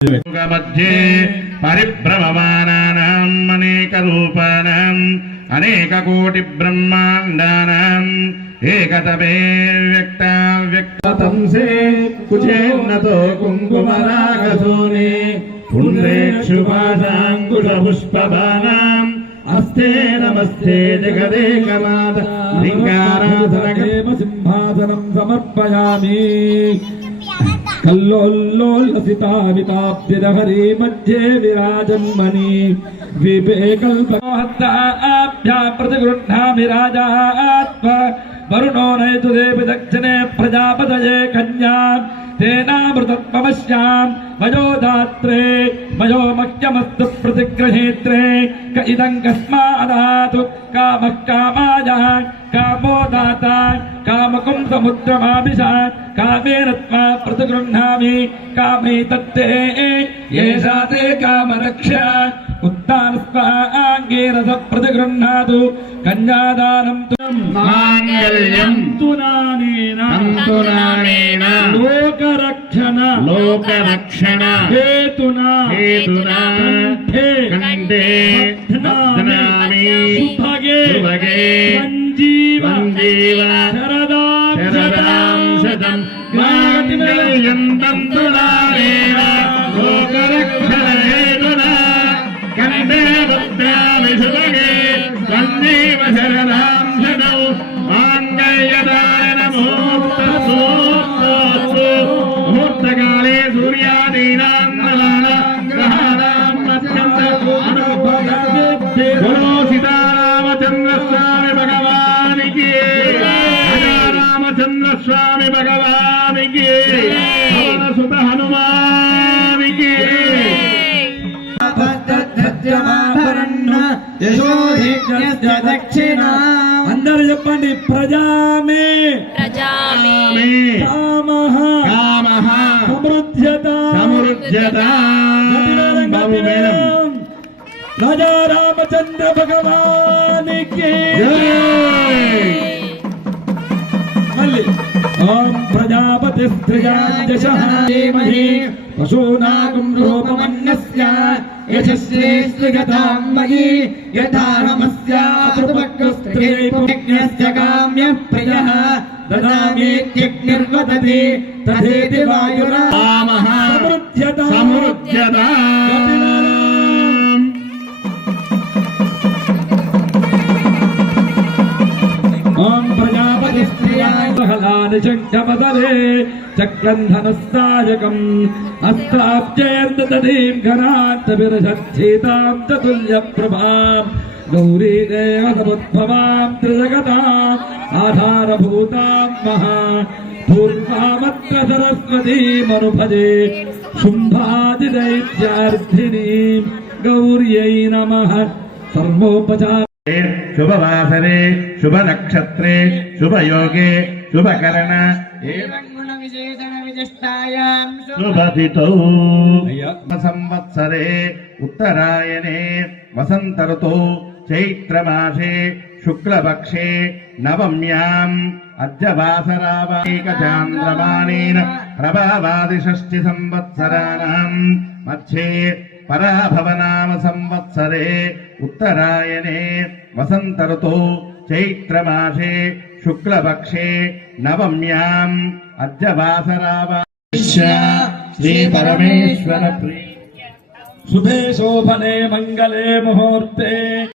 मध्ये परिभ्रममानानाम् अनेकरूपाणाम् अनेककोटिब्रह्माण्डानाम् एकतमे व्यक्ताव्यक्तंसे कुचेन्नतो कुङ्कुमरागधूने पुण्ड्रेक्षुपाशाङ्कुशपुष्पबाणाम् अस्ते नमस्ते जगदेकमाता लिङ्गाराधनकेम सिंहासनम् समर्पयामि कल्लोल्लोलसिताविताब्धिरहरी मध्ये विराजन्मणि द्वीपे कल्पहस्ताभ्याम् प्रतिगृह्णामि राजात्मा वरुणो नयतु देवि दक्षिणे प्रजापतये कन्याम् तेनामृतत्वमस्याम् मयो दात्रे मयो मह्यमस्तु प्रतिगृहीत्रे क इदम् कस्मादातु कामः कामाय कामो दाता कामकुं समुद्रमाभिषात् कामेन त्वा प्रतिगृह्णामि कामे तत्ते येषा ते कामरक्षा उत्तानस्वाङ्गेन स प्रतिगृह्णातु कन्यादानं तु माङ्गल्यं तुनानेन लोकरक्षण हेतुना कंठे बध्नामि सुभगे सञ्जीव शरदां शतं माङ्गल्यं तन्तुनानेन लोकरक्षण हेतुना कंठे बध्नामि सुभगे सञ्जीव शरदां शतं माङ्गल्यदान मुहूर्तकाले सूर्यादीनां ग्रहाणां बोलो सीतारामचंद्र स्वामी भगवान की रामचंद्र स्वामी भगवान की सुत हनुमान की दक्षिणा अंदर చెప్పండి ప్రజామే కామః సమృద్ధ్యత రాజా రామచంద్ర భగవానికి మళ్ళీ ఓం ప్రజాపతి స్త్రియాజశః ధీమహి పశూనాగం రూపమన్నస్య యశస్యేస్తు యథాం మయి యథా నమస్య సుభక్స్త్రీ పుణ్యస్య కామ్య ప్రియః దదామీత్యగ్నిర్వదతి తథేతి వాయురా సమృద్ధ్యత ఓం ప్రజాపతి స్త్రియాని శంఖమదలే చక్రంధనస్సాయకం అస్తాబ్జేర్దతీం ఘనాత్తవిరసీతాం చతుల్యప్రభాం గౌరీదేవ సముద్భవాం త్రిజగతాం ఆధారభూతాం మహా పూర్వామత్ర సరస్వతీమనుభజే శుంభాదిదైత్యార్థినీం గౌర్యై నమః సర్వోపచార शुभवासरे शुभ नक्षत्रे शुभ योगे शुभ करण शुभतिथौ संवत्सरे उत्तरायणे वसंत ऋतौ चैत्रमासे शुक्लपक्षे नवम्याम् अद्यवासरावाैकचान्द्रमाणेन प्रभावादिषष्टि संवत्सराणाम् मध्ये पराभवनाम संवत्सरे उत्तरायणे वसंत ऋतौ चैत्रमासे शुक्लपक्षे नवम्याम् अद्यवासरावा श्री परमेश्वर शुभे शोभने मंगले मुहूर्ते